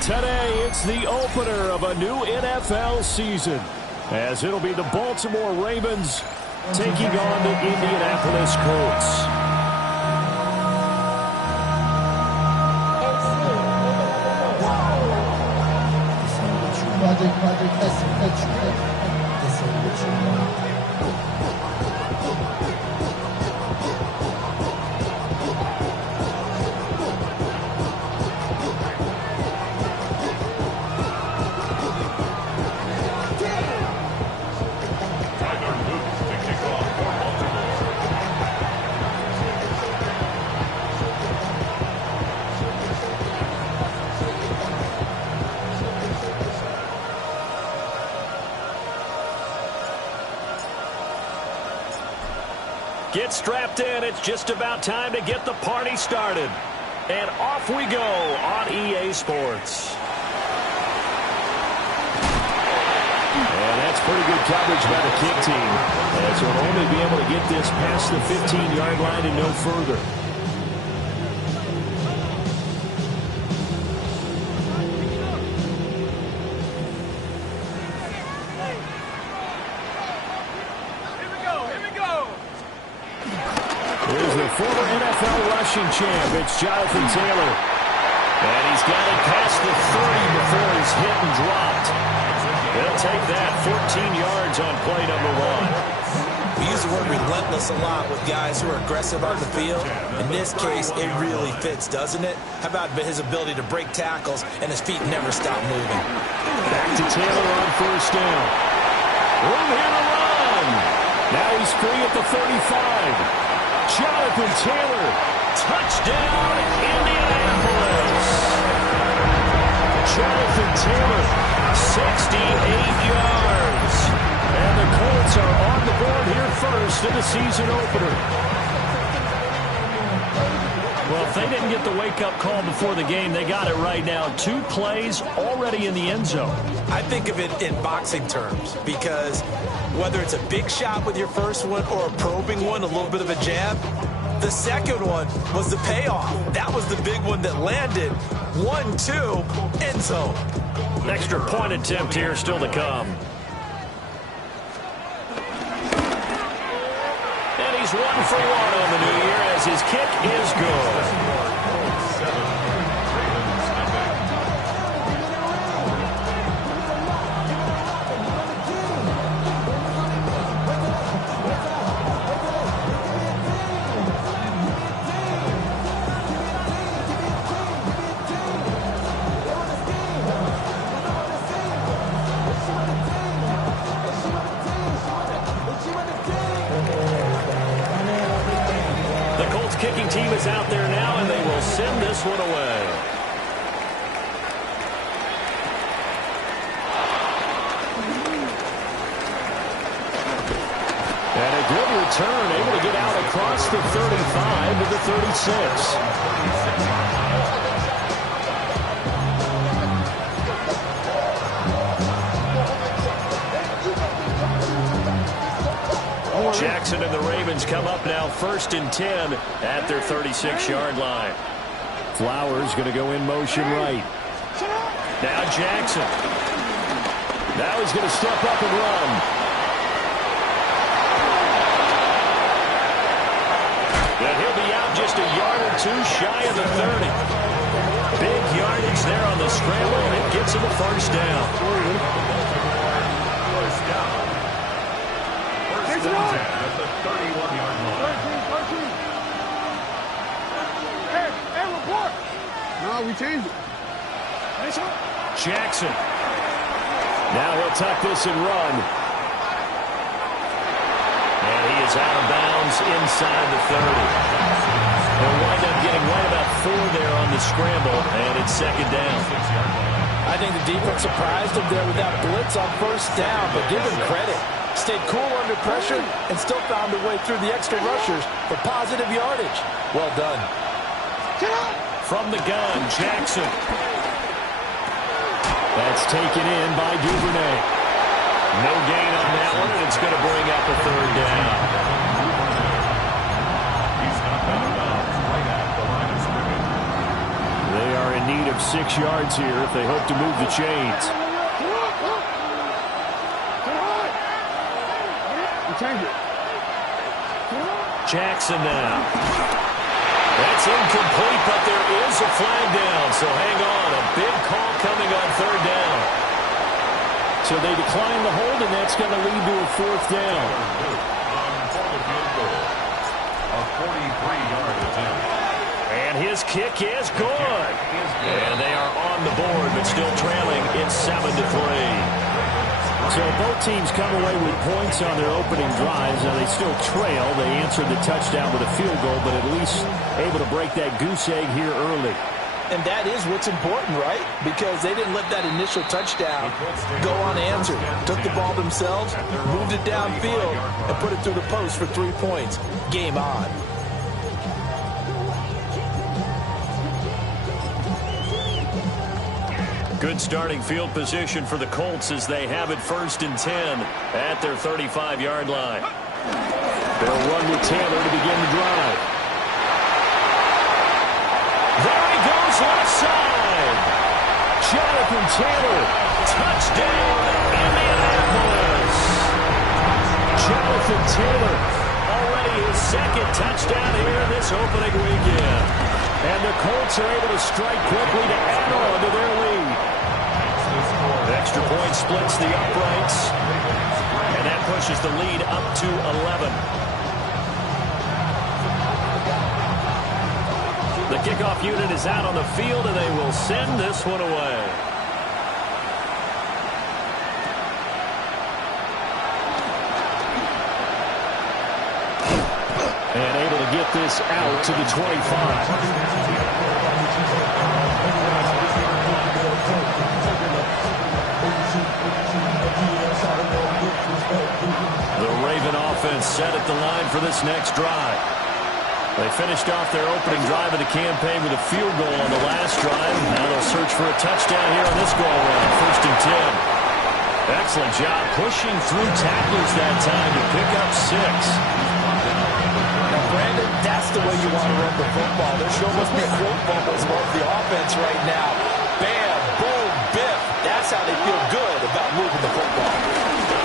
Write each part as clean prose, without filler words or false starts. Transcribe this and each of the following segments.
Today, it's the opener of a new NFL season, as it'll be the Baltimore Ravens taking on the Indianapolis Colts. Get strapped in. It's just about time to get the party started. And off we go on EA Sports. And that's pretty good coverage by the kick team, as we'll only be able to get this past the 15-yard line and no further. Former NFL rushing champ, it's Jonathan Taylor. And he's got it past the 30 before he's hit and dropped. They'll take that 14 yards on play number 1. We use the word relentless a lot with guys who are aggressive on the field. In this case, it really fits, doesn't it? How about his ability to break tackles and his feet never stop moving? Back to Taylor on first down. Room here to run. Now he's free at the 35. Jonathan Taylor, touchdown, Indianapolis. Jonathan Taylor, 68 yards. And the Colts are on the board here first in the season opener. Well, if they didn't get the wake-up call before the game, they got it right now. 2 plays already in the end zone. I think of it in boxing terms, because whether it's a big shot with your first one or a probing one, a little bit of a jab, the second one was the payoff. That was the big one that landed. 1-2, end zone. Extra point attempt here still to come. And he's 1 for 1 on the new year as his kick is good. Kicking team is out there now, and they will send this one away. And a good return, able to get out across the 35 to the 36. Jackson and the Ravens come up now 1st and 10 at their 36-yard line. Flowers going to go in motion right. Now Jackson. Now he's going to step up and run. And he'll be out just a yard or 2 shy of the 30. Big yardage there on the scramble, and it gets him a first down. That's the 31-yard line. 13. Hey, report. No, we changed it. Jackson. Now he'll tuck this and run. And he is out of bounds inside the 30. They'll wind up getting right about 4 there on the scramble, and it's 2nd down. I think the defense surprised him there with that blitz on first down, but give him credit. Stayed cool under pressure and still found a way through the extra rushers for positive yardage. Well done. From the gun, Jackson. That's taken in by Duvernay. No gain on that one, and it's going to bring up a 3rd down. They are in need of up 6 yards here if they hope to move the chains. Jackson now. That's incomplete, but there is a flag down, so hang on. A big call coming on 3rd down. So they decline the hold, and that's going to lead to a 4th down. A 43-yard attempt. And his kick is good. And they are on the board, but still trailing. It's 7-3. So both teams come away with points on their opening drives. Now they still trail. They answered the touchdown with a field goal, but at least able to break that goose egg here early. And that is what's important, right? Because they didn't let that initial touchdown go unanswered. Took the ball themselves, moved it downfield, and put it through the post for 3 points. Game on. Good starting field position for the Colts as they have it 1st and 10 at their 35-yard line. They'll run with Taylor to begin the drive. There he goes, left side. Jonathan Taylor, touchdown, Indianapolis. Jonathan Taylor, already his 2nd touchdown here in this opening weekend. And the Colts are able to strike quickly to add on to their lead. Extra point splits the uprights, and that pushes the lead up to 11. The kickoff unit is out on the field, and they will send this one away. And able to get this out to the 25. The Raven offense set at the line for this next drive. They finished off their opening drive of the campaign with a field goal on the last drive. Now they'll search for a touchdown here on this go-around. 1st and 10. Excellent job pushing through tacklers that time to pick up 6. Now, Brandon, that's the way you want to run the football. There sure must be quote bubbles above the offense right now. Bam, boom, biff. That's how they feel good about moving the football.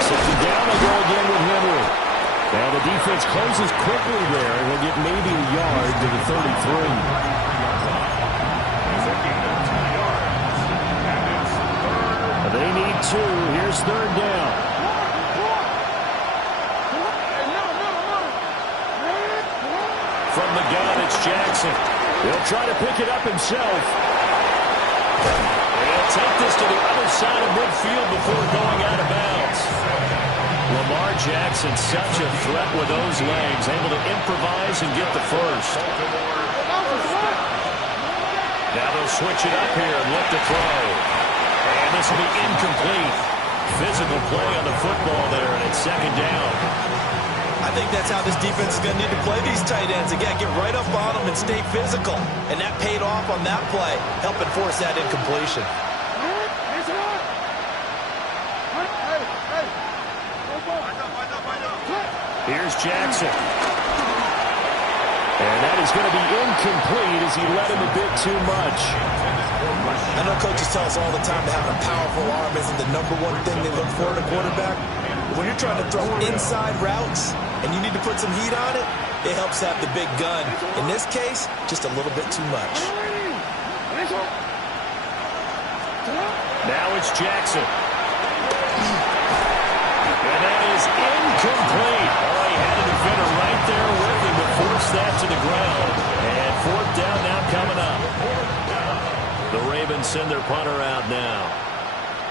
Second down, they go again with Henry. And the defense closes quickly there, and will get maybe a yard to the 33. They need 2. Here's 3rd down. From the gun, it's Jackson. He'll try to pick it up himself. He'll take this to the other side of midfield before going out of bounds. Lamar Jackson, such a threat with those legs, able to improvise and get the 1st. Now they'll switch it up here and look to throw. And this will be incomplete. Physical play on the football there, and it's 2nd down. I think that's how this defense is going to need to play these tight ends. Again, get right up on them and stay physical. And that paid off on that play, helping force that incompletion. Here's Jackson. And that is going to be incomplete as he led him a bit too much. I know coaches tell us all the time that having a powerful arm isn't the #1 thing they look for in a quarterback. But when you're trying to throw inside routes and you need to put some heat on it, it helps have the big gun. In this case, just a little bit too much. Now it's Jackson. And that is incomplete. Oh, he had a defender right there with him to force that to the ground. And 4th down now coming up. The Ravens send their punter out now,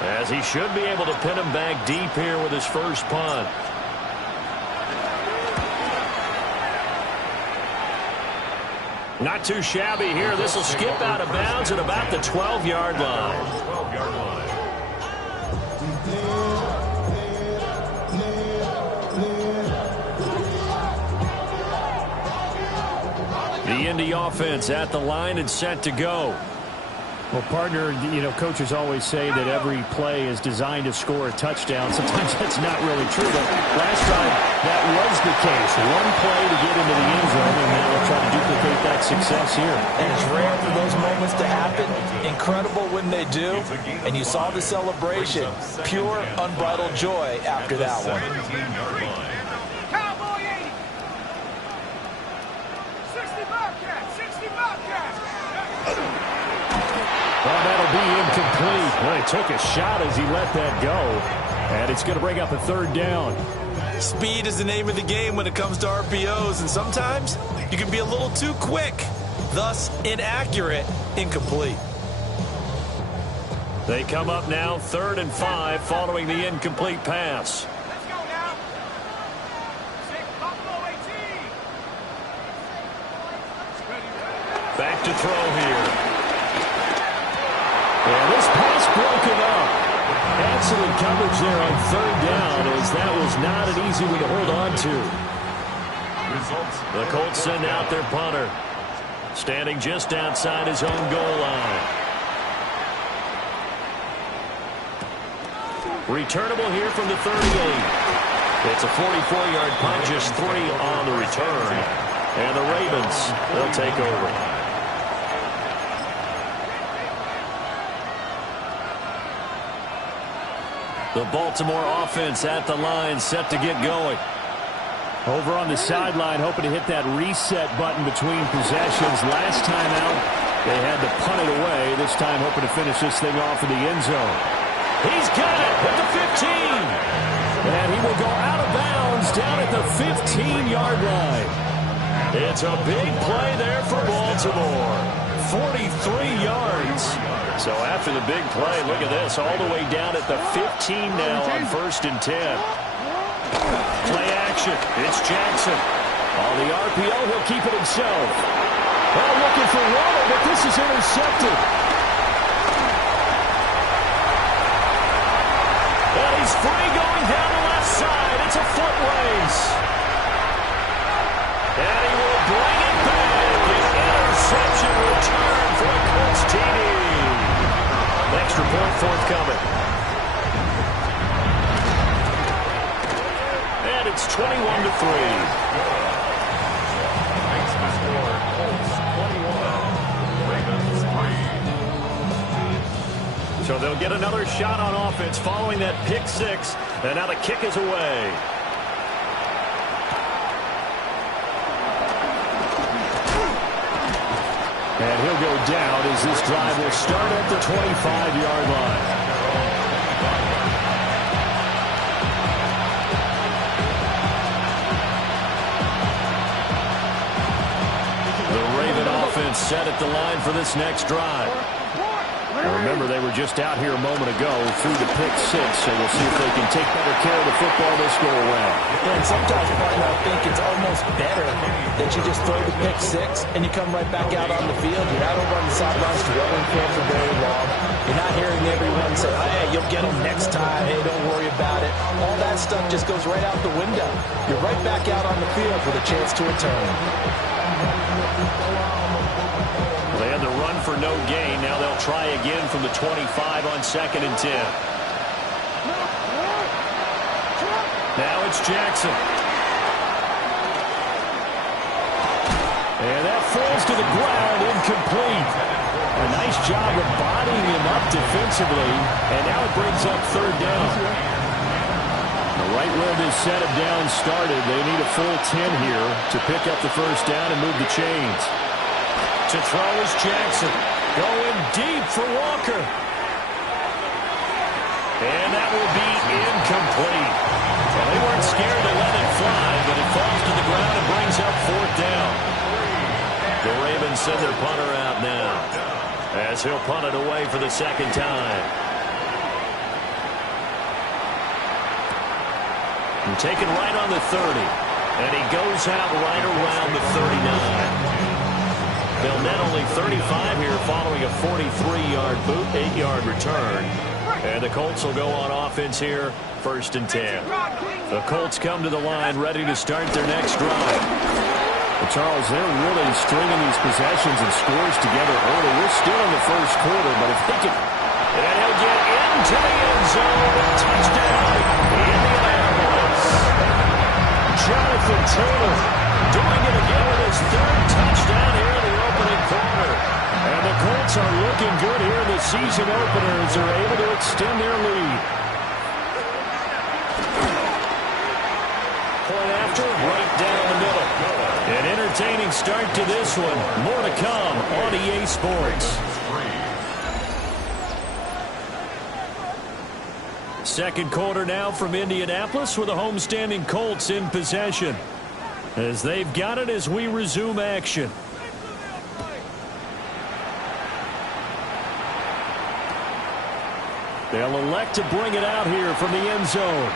as he should be able to pin him back deep here with his first punt. Not too shabby here. This will skip out of bounds at about the 12-yard line. The Indy offense at the line and set to go. Well, partner, coaches always say that every play is designed to score a touchdown. Sometimes that's not really true. But last time, that was the case. One play to get into the end zone, and now they'll try to duplicate that success here. And it's rare for those moments to happen. Incredible when they do. And you saw the celebration. Pure, unbridled joy after that one. Well, that'll be incomplete. Well, he took a shot as he let that go. And it's going to bring up a third down. Speed is the name of the game when it comes to RPOs. And sometimes you can be a little too quick. Thus, inaccurate, incomplete. They come up now 3rd and 5 following the incomplete pass. Let's go now. Buffalo 18. Back to throw here. And this pass broken up. Excellent coverage there on 3rd down, as that was not an easy one to hold on to. The Colts send out their punter, standing just outside his own goal line. Returnable here from the 38. It's a 44-yard punt, just 3 on the return. And the Ravens, they'll take over. The Baltimore offense at the line, set to get going. Over on the sideline, hoping to hit that reset button between possessions. Last time out, they had to punt it away. This time, hoping to finish this thing off in the end zone. He's got it at the 15. And he will go out of bounds down at the 15-yard line. It's a big play there for Baltimore. 43 yards. So after the big play, look at this, all the way down at the 15 now on 1st and 10. Play action. It's Jackson. On the RPO, he'll keep it himself. Well, looking for Waddle, but this is intercepted. And he's free going down the left side. It's a foot race. And he will bring it back. An interception return for a Colts TD. Extra point forthcoming. And it's 21-3. Makes the score Colts 21, Ravens 3. So they'll get another shot on offense following that pick 6. And now the kick is away. And he'll go down as this drive will start at the 25-yard line. The Raven offense set at the line for this next drive. Remember, they were just out here a moment ago through the pick 6, so we'll see if they can take better care of the football this go around. And sometimes, partner, I think it's almost better that you just throw the pick 6 and you come right back out on the field. You're not over on the sidelines dwelling for it for very long. You're not hearing everyone say, hey, you'll get them next time. Hey, don't worry about it. All that stuff just goes right out the window. You're right back out on the field with a chance to return. They had the run for no gain. Now they'll try again from the 25 on 2nd and 10. Now it's Jackson. And that falls to the ground, incomplete. A nice job of bodying him up defensively. And now it brings up 3rd down. Right where this set of downs started, they need a full 10 here to pick up the 1st down and move the chains. To throw is Jackson. Going deep for Walker. And that will be incomplete. Well, they weren't scared to let it fly, but it falls to the ground and brings up 4th down. The Ravens send their punter out now, as he'll punt it away for the 2nd time. And taken right on the 30. And he goes out right around the 39. They'll net only 35 here following a 43-yard boot, 8-yard return. And the Colts will go on offense here, 1st and 10. The Colts come to the line ready to start their next drive. Charles, they're really stringing these possessions and scores together early. We're still in the first quarter, but if they can... And he'll get into the end zone. Touchdown, Indianapolis. Jonathan Taylor doing it again with his third touchdown here in the opening quarter. And the Colts are looking good here in the season opener as they're able to extend their lead. Point after, right down the middle. An entertaining start to this one. More to come on EA Sports. Second quarter now from Indianapolis with the homestanding Colts in possession. As they've got it as we resume action. They'll elect to bring it out here from the end zone.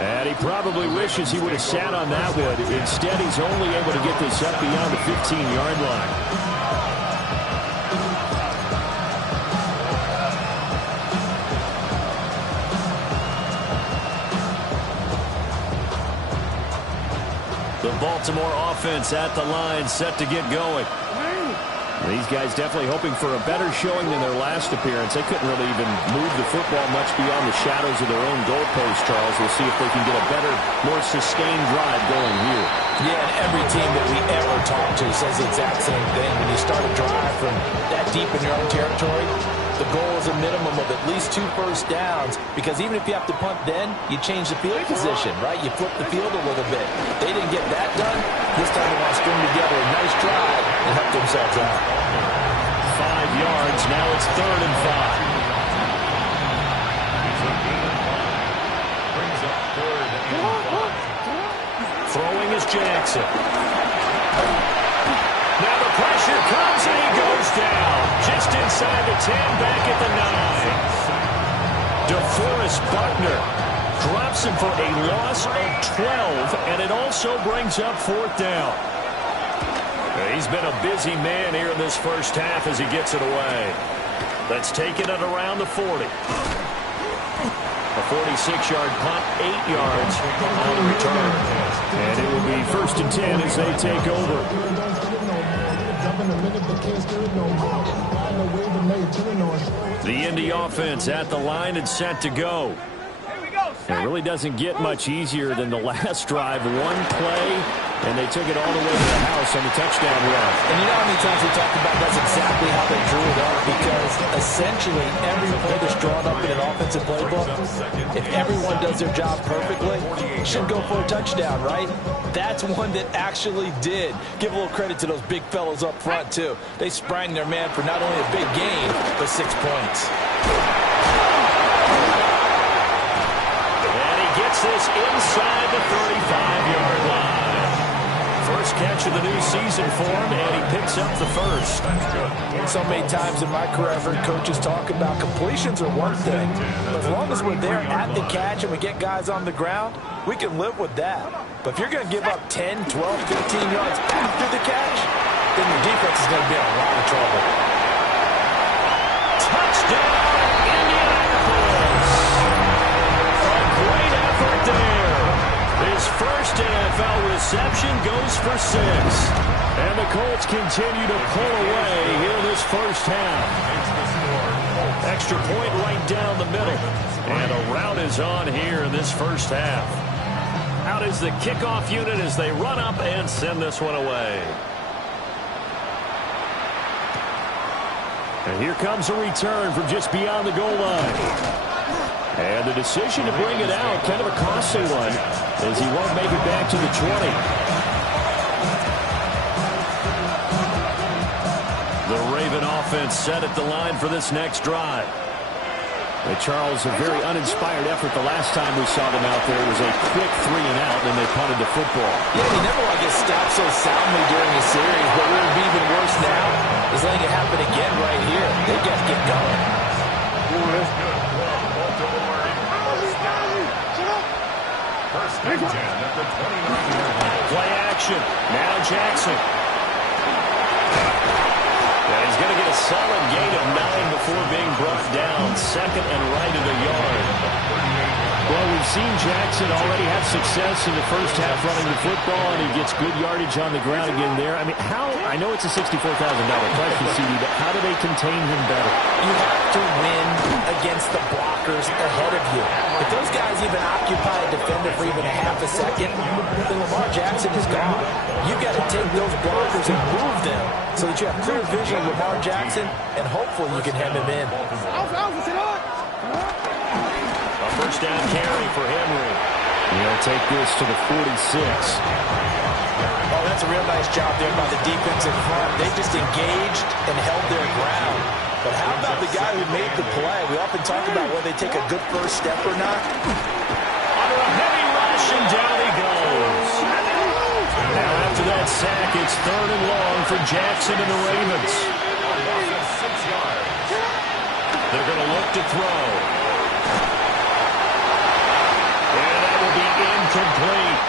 And he probably wishes he would have sat on that one. Instead, he's only able to get this up beyond the 15-yard line. The Baltimore offense at the line, set to get going. These guys definitely hoping for a better showing than their last appearance. They couldn't really even move the football much beyond the shadows of their own goalpost, Charles. We'll see if they can get a better, more sustained drive going here. Yeah, and every team that we ever talk to says the exact same thing. When you start a drive from that deep in your own territory, the goal is a minimum of at least 2 first downs, because even if you have to punt then, you change the field position, right? You flip the field a little bit. They didn't get that done. This time they want to string together a nice drive and help themselves out. 5 yards. Now it's 3rd and 5. Throwing is Jackson. Now the pressure comes and he goes down. Just inside the 10, back at the 9. DeForest Buckner drops him for a loss of 12, and it also brings up 4th down. He's been a busy man here in this first half as he gets it away. Let's take it at around the 40. A 46-yard punt, 8 yards on the return. And it will be 1st and 10 as they take over. The Indy offense at the line and set to go. It really doesn't get much easier than the last drive. One play, and they took it all the way to the house on the touchdown run. And you know how many times we talked about that's exactly how they drew it up, because essentially every play that's drawn up in an offensive playbook, if everyone does their job perfectly, should go for a touchdown, right? That's one that actually did. Give a little credit to those big fellows up front, too. They sprang their man for not only a big gain, but 6 points. Gets this inside the 35-yard line. First catch of the new season for him, and he picks up the first. So many times in my career, I've heard coaches talk about completions are one thing, but as long as we're there at the catch and we get guys on the ground, we can live with that. But if you're going to give up 10, 12, 15 yards after the catch, then your defense is going to be in a lot of trouble. Touchdown, Indianapolis! Great effort there. His first NFL reception goes for 6. And the Colts continue to pull away here in this first half. Extra point right down the middle. And a rout is on here in this first half. Out is the kickoff unit as they run up and send this one away. And here comes a return from just beyond the goal line. And the decision to bring it out, kind of a costly one, as he won't make it back to the 20. The Raven offense set at the line for this next drive. Charles, a very uninspired effort the last time we saw them out there. It was a quick 3 and out, and they punted the football. Yeah, you never want to get stopped so soundly during a series, but what would be even worse now is letting it happen again right here. They got to get going. Play action. Now Jackson. And he's going to get a solid gain of 9 before being brought down. 2nd and right of the yard. Well, we've seen Jackson already have success in the first half running the football, and he gets good yardage on the ground again there. I mean, I know it's a $64,000 question, CD, but how do they contain him better? You have to win against the blockers ahead of you. If those guys even occupy a defender for even a half a second, then Lamar Jackson is gone. You've got to take those blockers and move them so that you have clear vision of Lamar Jackson, and hopefully you can hem him in. A first down carry for Henry. He'll take this to the 46. Oh, that's a real nice job there by the defensive front. They just engaged and held their ground. But how about the guy who made the play? We often talk about whether they take a good first step or not. Under a heavy rush, and down he goes. Now after that sack, it's 3rd and long for Jackson and the Ravens. They're going to look to throw. And that will be incomplete.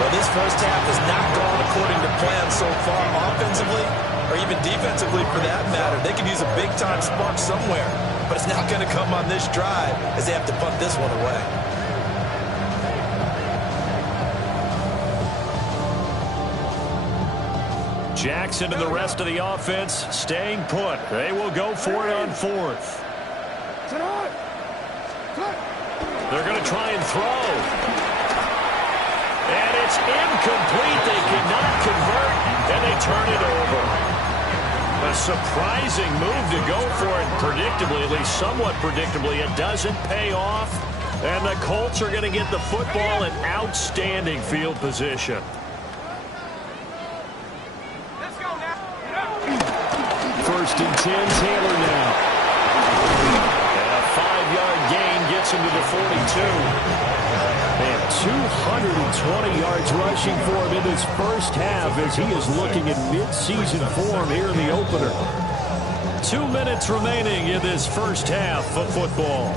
Well, this first half has not gone according to plan so far offensively, or even defensively for that matter. They could use a big-time spark somewhere, but it's not going to come on this drive as they have to punt this one away. Jackson and the rest of the offense staying put. They will go for it on 4th. They're going to try and throw. And it's incomplete. They cannot convert, and they turn it over. A surprising move to go for it predictably, at least somewhat predictably. It doesn't pay off, and the Colts are going to get the football in outstanding field position. First and 10, Taylor now. And a 5-yard gain gets him to the 42. And 220 yards rushing for him in this first half as he is looking at mid-season form here in the opener. 2 minutes remaining in this first half of football.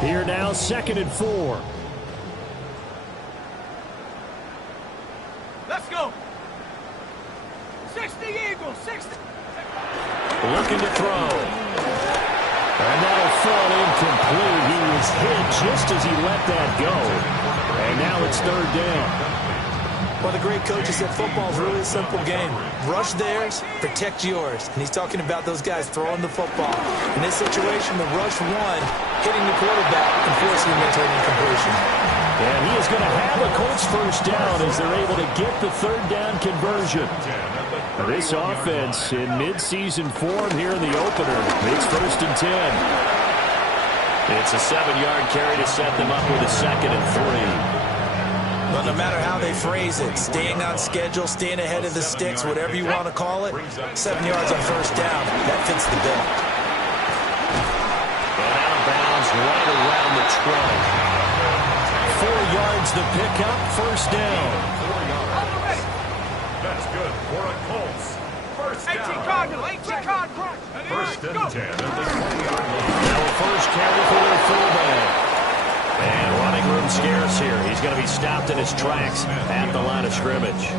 Here now, 2nd and 4. Let's go. 60 Eagles, 60. Looking to throw. And that'll fall incomplete. He was hit just as he let that go. And now it's 3rd down. Well, the great coach has said football is really a simple game. Rush theirs, protect yours. And he's talking about those guys throwing the football. In this situation, the rush one, hitting the quarterback and forcing him into an incompletion. And he is going to have a Colts first down as they're able to get the 3rd down conversion. This offense in mid-season form here in the opener. It's 1st and 10. It's a 7-yard carry to set them up with a 2nd and 3. Well, no matter how they phrase it, staying on schedule, staying ahead of the sticks, whatever you want to call it, 7 yards on first down, that fits the bill. And out of bounds right around the 20. 4 yards the pickup, first down. 4 yards. That's good for a Colts. First down. 18 Cardinal, 18 Cardinal. First and 10 at the 20-yard line. Now a first carry for their fullback. And running room scarce here. He's going to be stopped in his tracks at the line of scrimmage.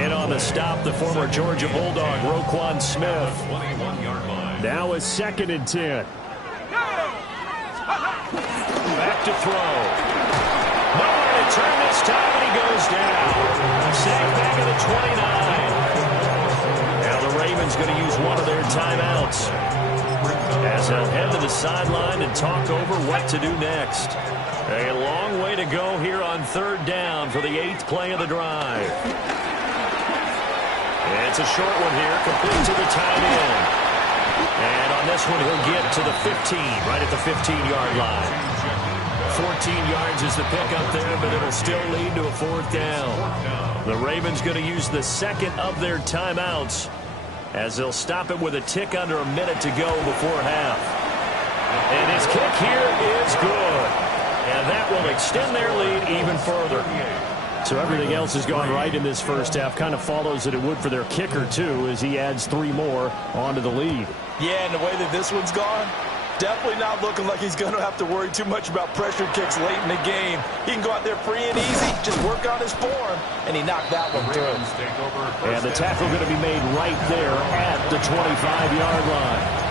In on the stop, the former Georgia Bulldog, Roquan Smith. 21-yard line. Now a 2nd and 10. Back to throw. Nowhere to turn this time, and he goes down. Sack back at the 29. Now the Ravens going to use one of their timeouts as they'll head to the sideline and talk over what to do next. A long way to go here on 3rd down for the 8th play of the drive. It's a short one here, complete to the tight end. And on this one, he'll get to the 15, right at the 15-yard line. 14 yards is the pickup there, but it'll still lead to a 4th down. The Ravens going to use the 2nd of their timeouts as they'll stop it with a tick under a minute to go before half. And his kick here is good. And that will extend their lead even further. So everything else has gone right in this first half. Kind of follows that it would for their kicker, too, as he adds 3 more onto the lead. Yeah, and the way that this one's gone, Definitely not looking like he's going to have to worry too much about pressure kicks late in the game. He can go out there free and easy, just work on his form, and he knocked that one through. And the tackle going to be made right there at the 25-yard line.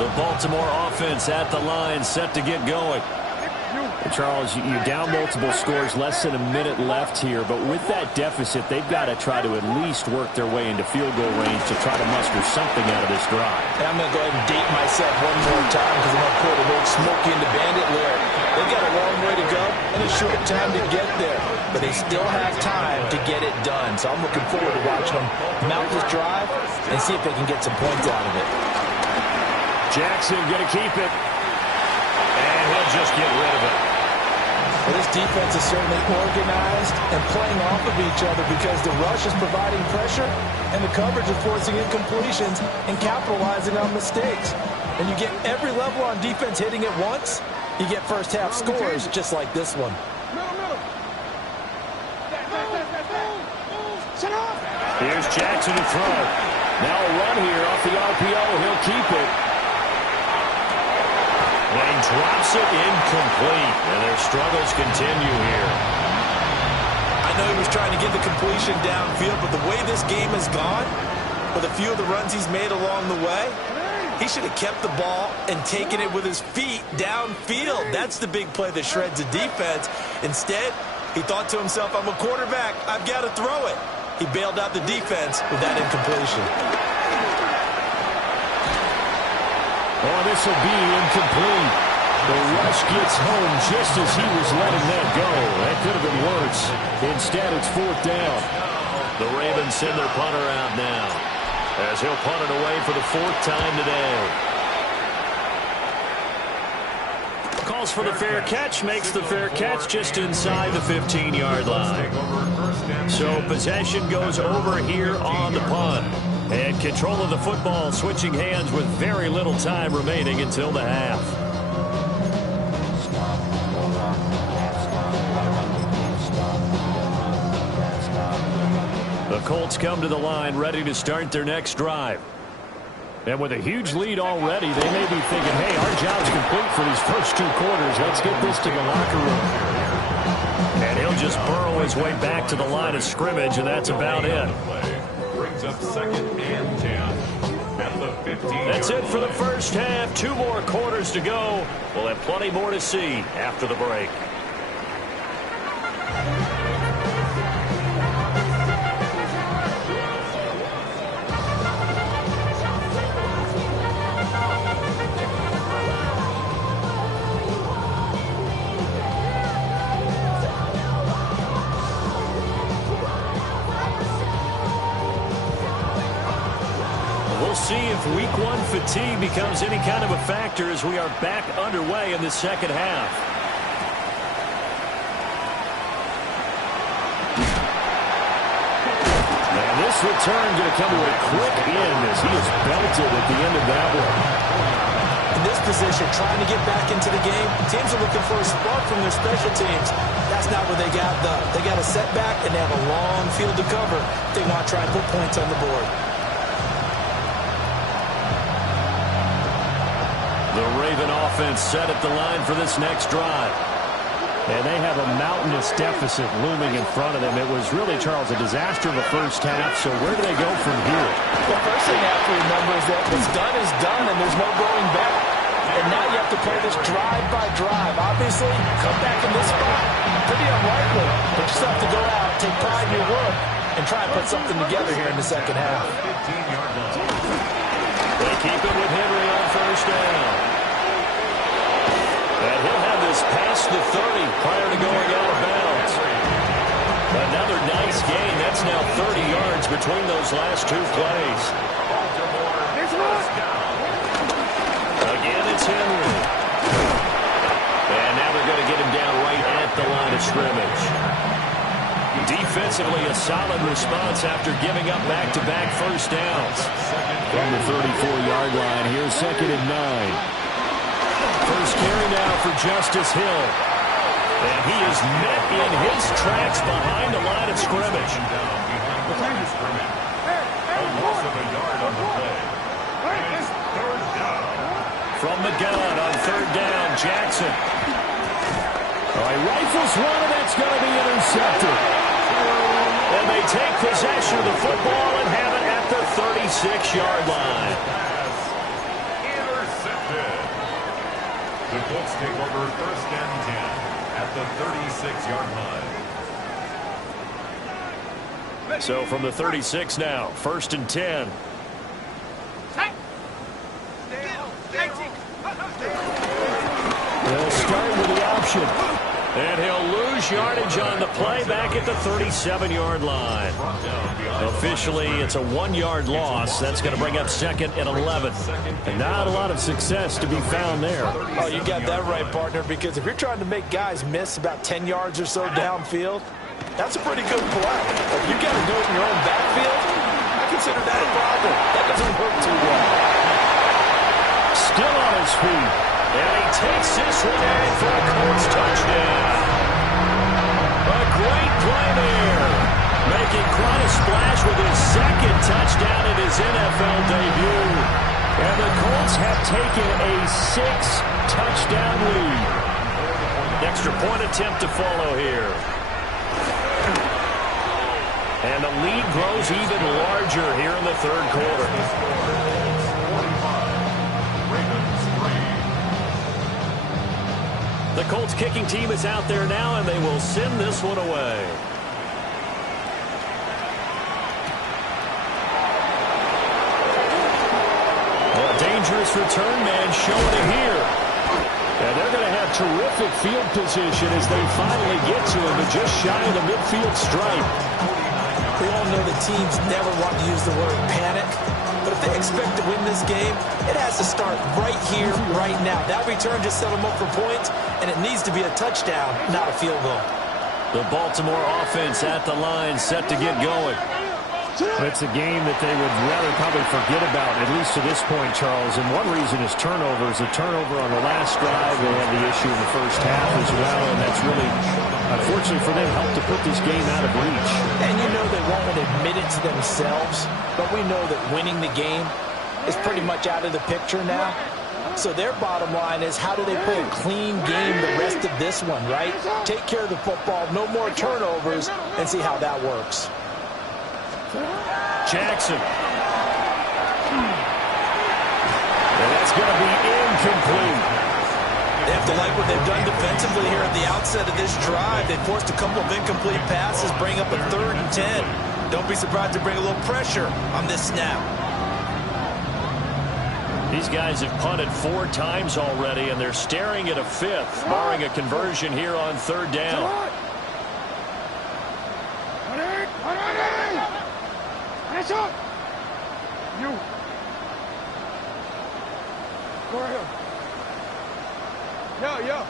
The Baltimore offense at the line, set to get going. Charles, you're down multiple scores, less than a minute left here, but with that deficit, they've got to try to at least work their way into field goal range to try to muster something out of this drive. And I'm going to go ahead and date myself one more time because I'm going to put a little Smokey and the Bandit lyric. They've got a long way to go and a short time to get there, but they still have time to get it done. So I'm looking forward to watching them mount this drive and see if they can get some points out of it. Jackson going to keep it, and he'll just get rid of it. Well, this defense is certainly organized and playing off of each other because the rush is providing pressure and the coverage is forcing incompletions and capitalizing on mistakes. When you get every level on defense hitting at once, you get first half scores just like this one. Here's Jackson to throw. Now a run here off the RPO. He'll keep it. And drops it incomplete. And their struggles continue here. I know he was trying to get the completion downfield, but the way this game has gone, with a few of the runs he's made along the way, he should have kept the ball and taken it with his feet downfield. That's the big play that shreds the defense. Instead, he thought to himself, I'm a quarterback. I've got to throw it. He bailed out the defense with that incompletion. Oh, this will be incomplete. The rush gets home just as he was letting that go. That could have been worse. Instead, it's fourth down. The Ravens send their punter out now, as he'll punt it away for the fourth time today. Calls for the fair catch, makes the fair catch just inside the 15-yard line. So possession goes over here on the punt. And control of the football switching hands with very little time remaining until the half. The Colts come to the line ready to start their next drive. And with a huge lead already, they may be thinking, hey, our job's complete for these first two quarters. Let's get this to the locker room. And he'll just burrow his way back to the line of scrimmage, and that's about it. Brings up second and 10 at the 15. That's it for the first half. 2 more quarters to go. We'll have plenty more to see after the break. We'll see if week 1 fatigue becomes any kind of a factor as we are back underway in the second half. And this return going to come to a quick end as he is belted at the end of that one. In this position, trying to get back into the game, teams are looking for a spark from their special teams. That's not what they got, though. They got a setback, and they have a long field to cover if they want to try and put points on the board. The Raven offense set at the line for this next drive. And they have a mountainous deficit looming in front of them. It was really, Charles, a disaster in the first half. So where do they go from here? The first thing you have to remember is that what's done is done, and there's no going back. And now you have to play this drive by drive. Obviously, come back in this spot, pretty unlikely. But you still have to go out, take pride in your work, and try and put something together here in the second half. They keep it with Henry on first down. And he'll have this past the 30 prior to going out of bounds. Another nice gain. That's now 30 yards between those last 2 plays. Again, it's Henry. And now they're going to get him down right at the line of scrimmage. Defensively, a solid response after giving up back-to-back first downs. From the 34-yard line, here's 2nd and 9. First carry now for Justice Hill. And he is met in his tracks behind the line of scrimmage. A loss of a yard on the play. It's third down. From the gun on third down, Jackson. All right, rifles one, and that's going to be intercepted. And they take possession of the football and have it at the 36-yard line. Pass intercepted. The Colts take over first and 10 at the 36-yard line. So from the 36 now, first and 10. They'll start with the option. And he'll lose yardage on the play back at the 37-yard line. Officially, it's a 1-yard loss. That's going to bring up second and 11. And not a lot of success to be found there. Oh, you got that right, partner, because if you're trying to make guys miss about 10 yards or so downfield, that's a pretty good play. If you got to do it in your own backfield, I consider that a problem. That doesn't work too well. Still on his feet. And he takes this one in for a Colts touchdown. A great play there. Making quite a splash with his second touchdown in his NFL debut. And the Colts have taken a 6-touchdown lead. Extra point attempt to follow here. And the lead grows even larger here in the third quarter. The Colts kicking team is out there now, and they will send this one away. A dangerous return man showing it here. And they're going to have terrific field position as they finally get to him, but just shy of the midfield stripe. We all know the teams never want to use the word panic, but if they expect to win this game, it has to start right here, right now. That return just set them up for points, and it needs to be a touchdown, not a field goal. The Baltimore offense at the line, set to get going. It's a game that they would rather probably forget about, at least to this point, Charles. And one reason is turnovers. A turnover on the last drive. They had the issue in the first half as well, and that's really, unfortunately for them, helped to put this game out of reach. And you know they won't admit it to themselves, but we know that winning the game is pretty much out of the picture now. So their bottom line is, how do they play a clean game the rest of this one, right? Take care of the football, no more turnovers, and see how that works. Jackson. And that's going to be incomplete. They have to like what they've done defensively here at the outset of this drive. They forced a couple of incomplete passes, bring up a 3rd and 10. Don't be surprised to bring a little pressure on this snap. These guys have punted 4 times already, and they're staring at a 5th, barring a conversion here on 3rd down. You. Go ahead. Yeah.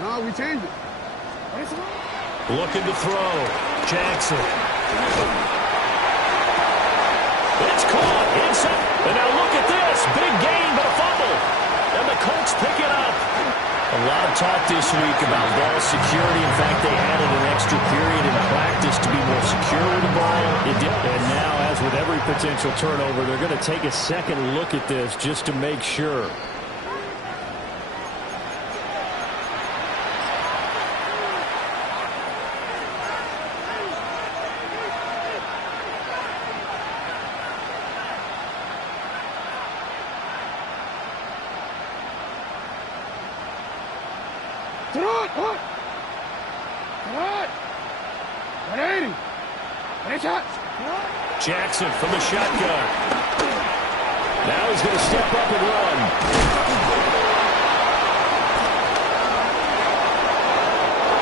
No, we changed it. Looking to throw. Jackson. It's caught. Inside. And now look at this. Big gain, but a fumble. And the Colts pick it up. A lot of talk this week about ball security. In fact, they added an extra period in practice to be more secure with the ball. It did. And now, as with every potential turnover, they're going to take a second look at this just to make sure. Jackson from the shotgun. Now he's going to step up and run.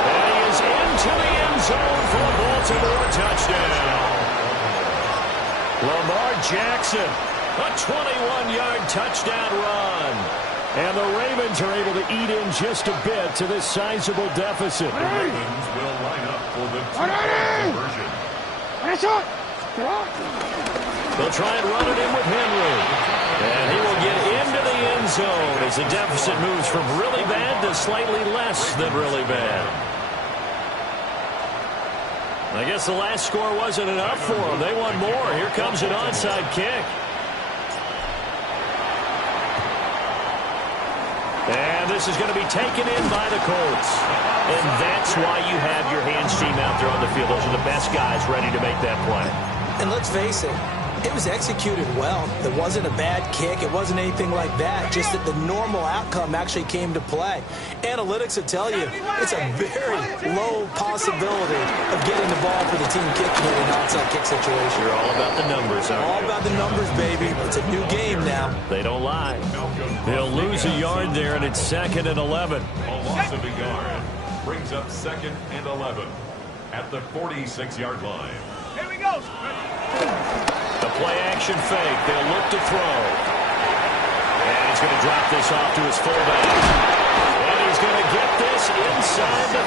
And he is into the end zone for a Baltimore touchdown. Lamar Jackson, a 21-yard touchdown run. And the Ravens are able to eat in just a bit to this sizable deficit. The Ravens will line up for the 2-point conversion. They'll try and run it in with Henry. And he will get into the end zone as the deficit moves from really bad to slightly less than really bad. I guess the last score wasn't enough for them. They want more. Here comes an onside kick. And this is going to be taken in by the Colts. And that's why you have your hands team out there on the field. Those are the best guys ready to make that play. And let's face it, it was executed well. It wasn't a bad kick. It wasn't anything like that. Just that the normal outcome actually came to play. Analytics will tell you it's a very low possibility of getting the ball for the team kicking in an onside kick situation. You're all about the numbers, aren't you? All about the numbers, baby. It's a new game now. They don't lie. They'll lose a yard there, and it's 2nd and 11. A loss of a yard brings up 2nd and 11 at the 46-yard line. Here we go. The play action fake. They'll look to throw. And he's going to drop this off to his fullback. And he's going to get this inside the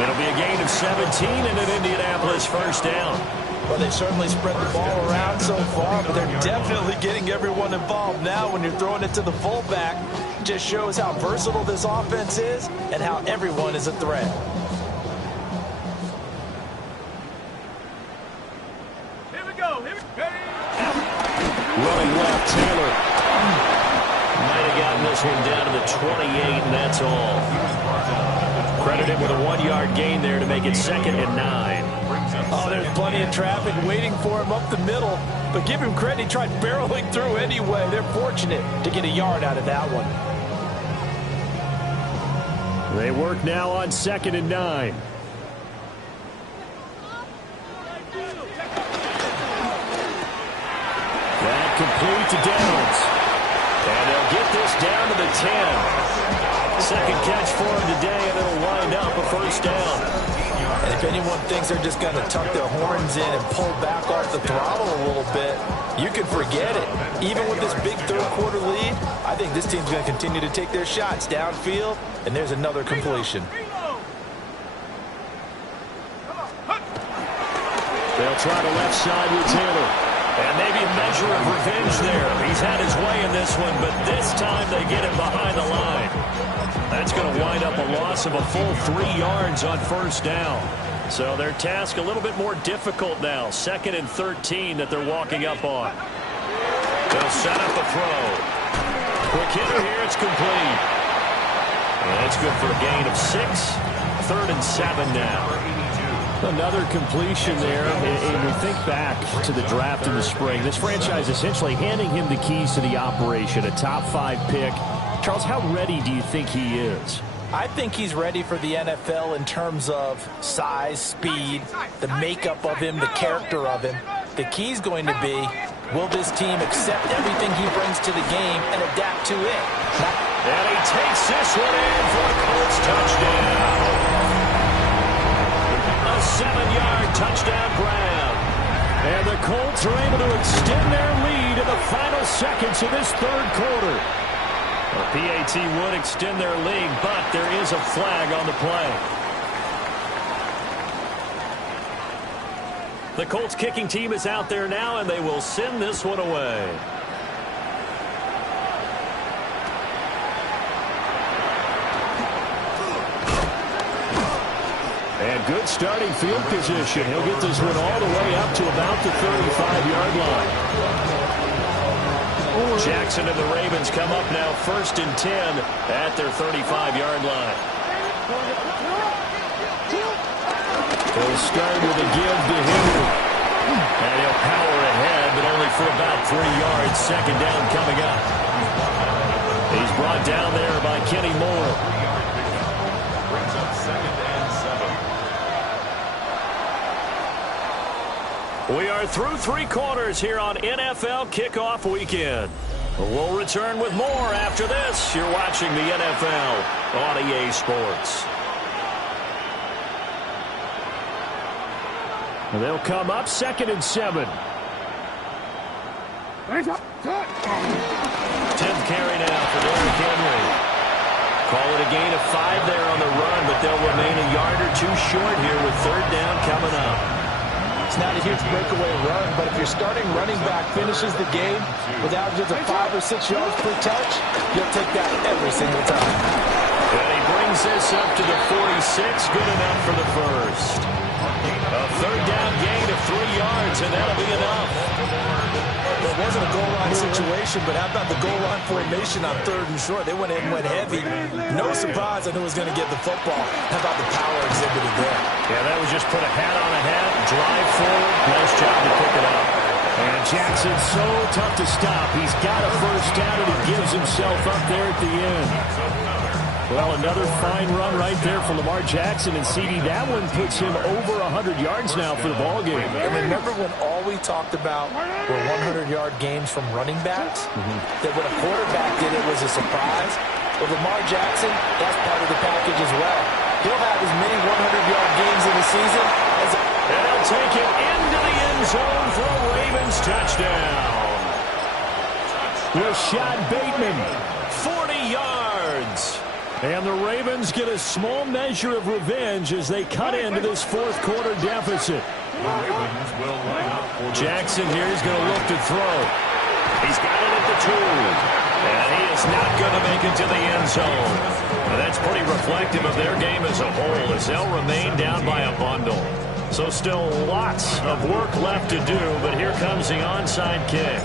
30. It'll be a gain of 17 and an Indianapolis first down. Well, they certainly spread the ball around so far, but they're definitely getting everyone involved now when you're throwing it to the fullback. It just shows how versatile this offense is and how everyone is a threat. Running left, Taylor. Might have gotten this one down to the 28, and that's all. Credited with a 1-yard gain there to make it 2nd and 9. Oh, there's plenty of traffic waiting for him up the middle. But give him credit, he tried barreling through anyway. They're fortunate to get a yard out of that one. They work now on 2nd and 9. That complete to Downs. And they'll get this down to the 10. Second catch for him today, and it'll wind up a first down. And if anyone thinks they're just going to tuck their horns in and pull back off the throttle a little bit, you can forget it. Even with this big third-quarter lead, I think this team's going to continue to take their shots downfield, and there's another completion. They'll try the left side with Taylor. And maybe a measure of revenge there. He's had his way in this one, but this time they get him behind the line. That's going to wind up a loss of a full 3 yards on first down. So their task a little bit more difficult now. 2nd and 13 that they're walking up on. They'll set up a throw. Quick hitter here. It's complete. And that's good for a gain of 6. 3rd and 7 now. Another completion there, and we think back to the draft in the spring. This franchise essentially handing him the keys to the operation, a top 5 pick. Charles, how ready do you think he is? I think he's ready for the NFL in terms of size, speed, the makeup of him, the character of him. The key's going to be, will this team accept everything he brings to the game and adapt to it? And he takes this one in for a Colts touchdown. A 7-yard touchdown grab. And the Colts are able to extend their lead in the final seconds of this third quarter. The PAT would extend their lead, but there is a flag on the play. The Colts kicking team is out there now, and they will send this one away. And good starting field position. He'll get this one all the way up to about the 35-yard line. Jackson and the Ravens come up now 1st and 10 at their 35-yard line. They'll start with a give to Henry. And he'll power ahead, but only for about 3 yards. 2nd down coming up. He's brought down there by Kenny Moore. Brings up 2nd and 7. We are through 3 quarters here on NFL Kickoff Weekend. We'll return with more after this. You're watching the NFL on EA Sports. They'll come up 2nd and 7. 10th carry now for Derrick Henry. Call it a gain of 5 there on the run, but they'll remain a yard or 2 short here with 3rd down coming up. It's not a huge breakaway run, but if your starting running back finishes the game with averages of 5 or 6 yards per touch, you'll take that every single time. And he brings this up to the 46. Good enough for the first. A third down gain of 3 yards, and that'll be enough. It wasn't a goal line situation, but how about the goal line formation on 3rd and short? They went in and went heavy. No surprise I knew it was going to get the football. How about the power exhibited there? Yeah, that was just put a hat on a hat, drive forward. Nice job to pick it up. And Jackson's so tough to stop. He's got a first down, and he gives himself up there at the end. Well, another fine run right there for Lamar Jackson. And CD, that one puts him over 100 yards now for the ballgame. And remember when all we talked about were 100-yard games from running backs? That when a quarterback did it was a surprise? Well, Lamar Jackson, that's part of the package as well. He'll have as many 100-yard games in the season as... And he'll take it into the end zone for a Ravens touchdown. Rashad Bateman, 40 yards. And the Ravens get a small measure of revenge as they cut into this fourth quarter deficit. Jackson here is going to look to throw. He's got it at the 2. And he is not going to make it to the end zone. And that's pretty reflective of their game as a whole as they'll remain down by a bundle. So still lots of work left to do, but here comes the onside kick.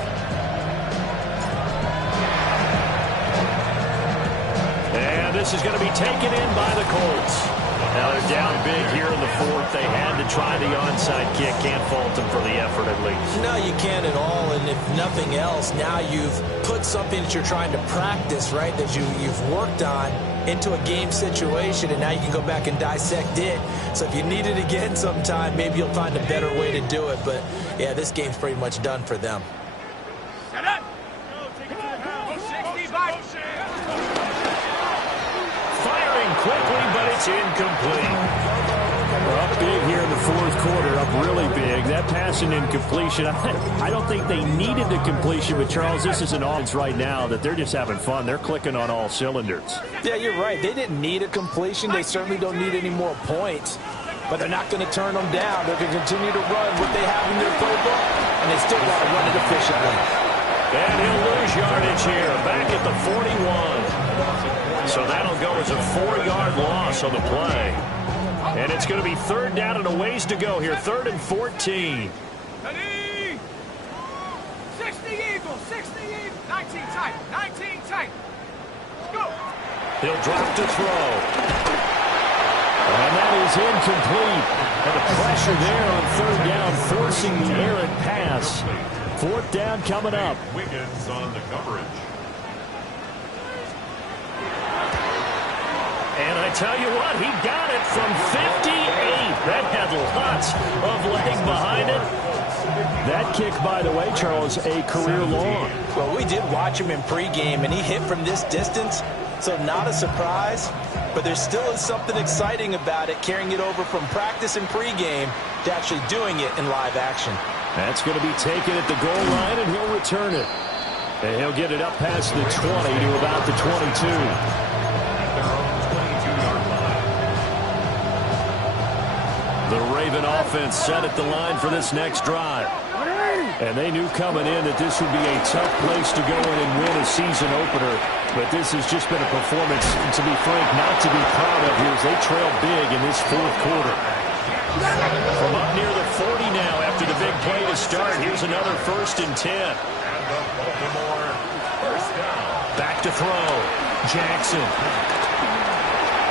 And this is going to be taken in by the Colts. Now they're down big here in the fourth. They had to try the onside kick. Can't fault them for the effort at least. No, you can't at all. And if nothing else, now you've put something that you're trying to practice, right, that you've worked on into a game situation, and now you can go back and dissect it. So if you need it again sometime, maybe you'll find a better way to do it. But, yeah, this game's pretty much done for them. Firing quickly, but it's incomplete. We're up big here in the fourth quarter, up really big. That pass and incompletion, I don't think they needed the completion, but Charles, this is an offense right now that they're just having fun. They're clicking on all cylinders. Yeah, you're right. They didn't need a completion. They certainly don't need any more points, but they're not going to turn them down. They're going to continue to run what they have in their playbook, and they still got to run it efficiently. And he'll lose yardage here, back at the 41. So that'll go as a 4-yard loss on the play. And it's going to be third down and a ways to go here. 3rd and 14. 60 Eagles, 60 Eagles. 19 tight, 19 tight. Go. He'll drop to throw. And that is incomplete. And the pressure there on 3rd down, forcing the errant pass. 4th down coming up. Wiggins on the coverage. And I tell you what, he got it from 58. That had lots of leg behind it. That kick, by the way, Charles, a career long. Well, we did watch him in pregame, and he hit from this distance, so not a surprise. But there still is something exciting about it, carrying it over from practice and pregame to actually doing it in live action. That's going to be taken at the goal line, and he'll return it. And he'll get it up past the 20 to about the 22. The Raven offense set at the line for this next drive. And they knew coming in that this would be a tough place to go in and win a season opener. But this has just been a performance, to be frank, not to be proud of here as they trail big in this fourth quarter. From up near the 40 now after the big play to start, here's another 1st and 10. And the Baltimore first down. Back to throw. Jackson.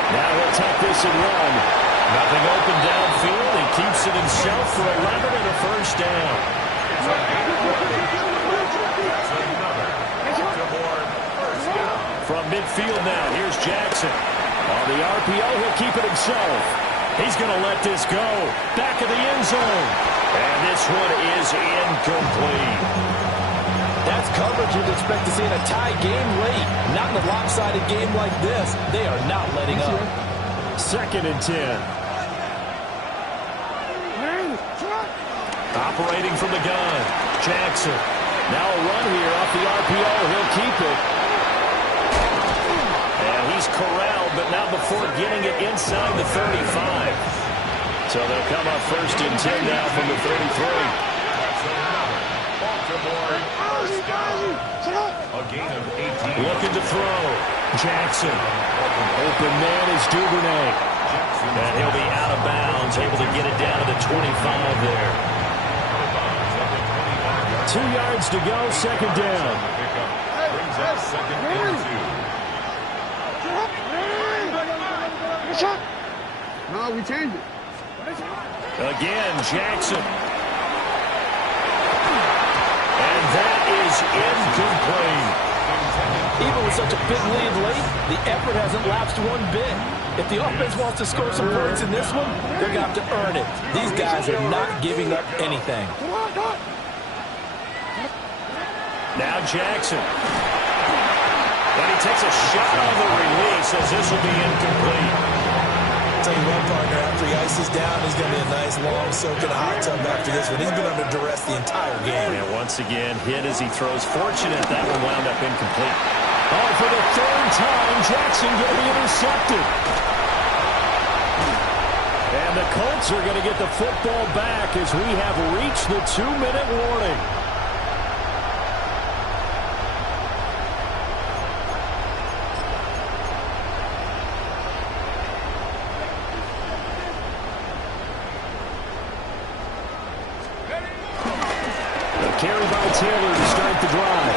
Now he'll take this and run. Nothing open downfield. He keeps it himself for 11 and a first down. From midfield now, here's Jackson. On the RPO, he'll keep it himself. He's going to let this go. Back of the end zone. And this one is incomplete. That's coverage you'd expect to see in a tie game late. Not in a lopsided game like this. They are not letting up. 2nd and 10. Operating from the gun, Jackson. Now a run here off the RPO. He'll keep it. And he's corralled, but not before getting it inside the 35. So they'll come up first and 10 now from the 33. Baltimore first down. A gain of 18. Looking to throw. Jackson. Open man is Duvernay. And he'll be out of bounds, able to get it down to the 25 there. 2 yards to go, second down. Brings up second and 2. No, we changed it. Again, Jackson. And that is incomplete. Even with such a big lead late, the effort hasn't lapsed one bit. If the offense wants to score some points in this one, they're going to have to earn it. These guys are not giving up anything. Now Jackson. And he takes a shot on the release as this will be incomplete. Tell you what, partner, after he ices down, he's going to be a nice, long soak in a hot tub after this one. He's been under duress the entire game. And once again, hit as he throws. Fortunate that one wound up incomplete. Oh, for the third time, Jackson going to be intercepted. And the Colts are going to get the football back as we have reached the 2-minute warning. Carry by Taylor to start the drive.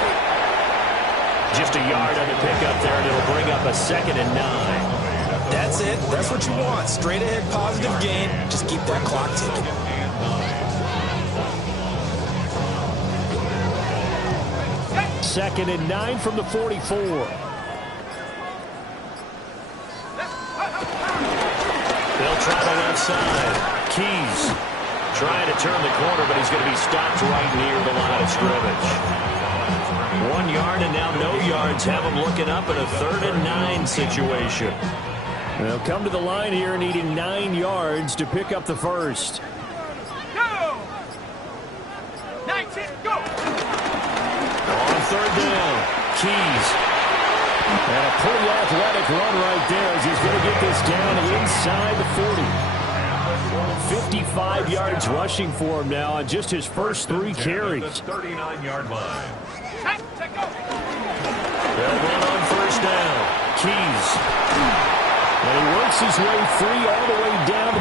Just a yard on the pickup there, and it'll bring up a 2nd and 9. That's it. That's what you want. Straight ahead, positive gain. Just keep that clock ticking. 2nd and 9 from the 44. They'll try the left side. Keys. Trying to turn the corner, but he's going to be stopped right near the line of scrimmage. 1 yard and now no yards. Have him looking up in a 3rd and 9 situation. They'll come to the line here needing 9 yards to pick up the first. Go! 19, go! On 3rd down, Keys. And a pretty athletic run right there as he's going to get this down inside the 40. 55 yards rushing for him now on just his first 3 carries. The 39-yard line. They'll run on 1st down. Keys. And he works his way free all the way down to